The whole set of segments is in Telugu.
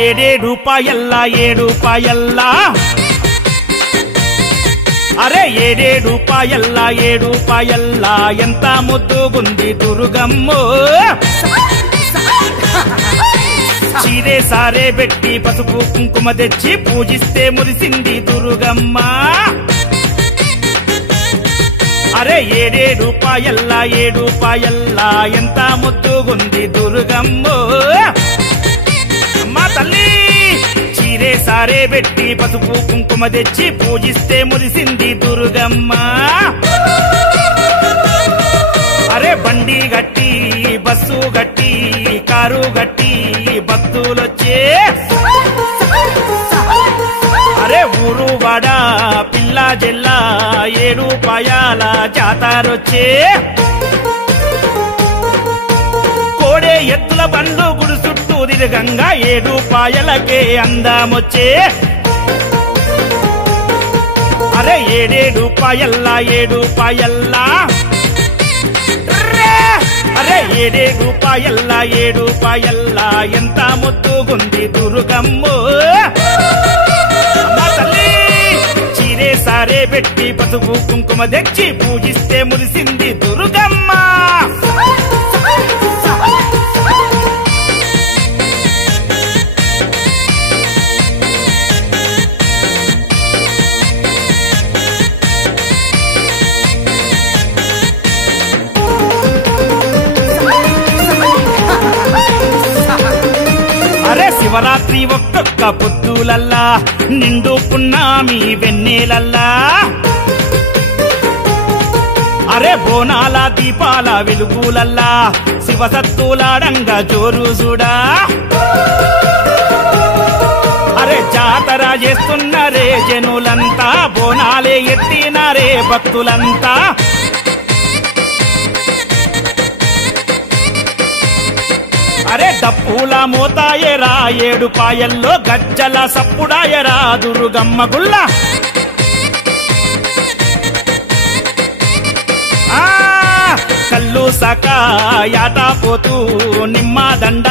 ఏడేడు పాయల్లా ఏడు పాయల్లా అరే ఏడేడు పాయల్లా ఏడు పాయల్లా ఎంత ముద్దుగుంది దుర్గమ్మో చీరే సారే పెట్టి పసుపు కుంకుమ తెచ్చి పూజిస్తే మురిసింది దుర్గమ్మ అరే ఏడేడు పాయల్లా ఏడు పాయల్లా ఎంత ముద్దుగుంది దుర్గమ్మో అమ్మా తల్లి చీరే సారే పెట్టి పసుపు కుంకుమ తెచ్చి పూజిస్తే మురిసింది దుర్గమ్మ అరే బండి గట్టి బస్సు గట్టి కారు గట్టి భక్తులొచ్చే అరే ఊరు వాడ పిల్ల జెల్లా ఏడు పాయాల జాతరొచ్చే కోడే ఎత్తుల బండ్లు గుడి చుట్టూ తిరగంగా ఏడు పాయలకే అందమొచ్చే అరే ఏడేడు పాయల్లా ఏడు పాయల్లా అరే ఏడేడు పాయల్లా ఏడు పాయల్లా ఎంత ముద్దుగుంది దుర్గమ్మో తల్లి చీరే సారే పెట్టి పసుపు కుంకుమ తెచ్చి పూజిస్తే మురిసింది దుర్గమ్మ అరే శివరాత్రి ఒక్కొక్క పొద్దులల్లా నిండు పున్నామి వెన్నెలల్లా అరే బోనాల దీపాల వెలుగులల్లా శివసత్తులాడంగా జోరు చూడా అరే జాతర చేస్తున్నారే జనులంతా బోనాలే ఎత్తినారే భక్తులంతా అరే డప్పుల మోతాయరా ఏడు పాయల్లో గజ్జల సప్పుడాయరా దుర్గమ్మ గుల్ల కల్లు సక యాటా పోతూ నిమ్మ దండ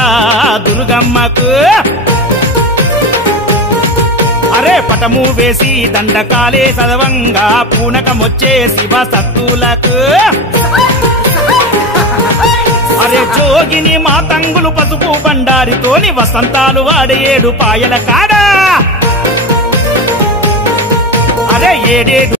దుర్గమ్మకు అరే పటము వేసి దండకాలే చదవంగా పూనకమొచ్చే శివ సత్తులకు అరే జోగిని మా తంగులు పసుపు బండారితోని వసంతాలు వాడే ఏడు పాయల కాడా అరే ఏడేడు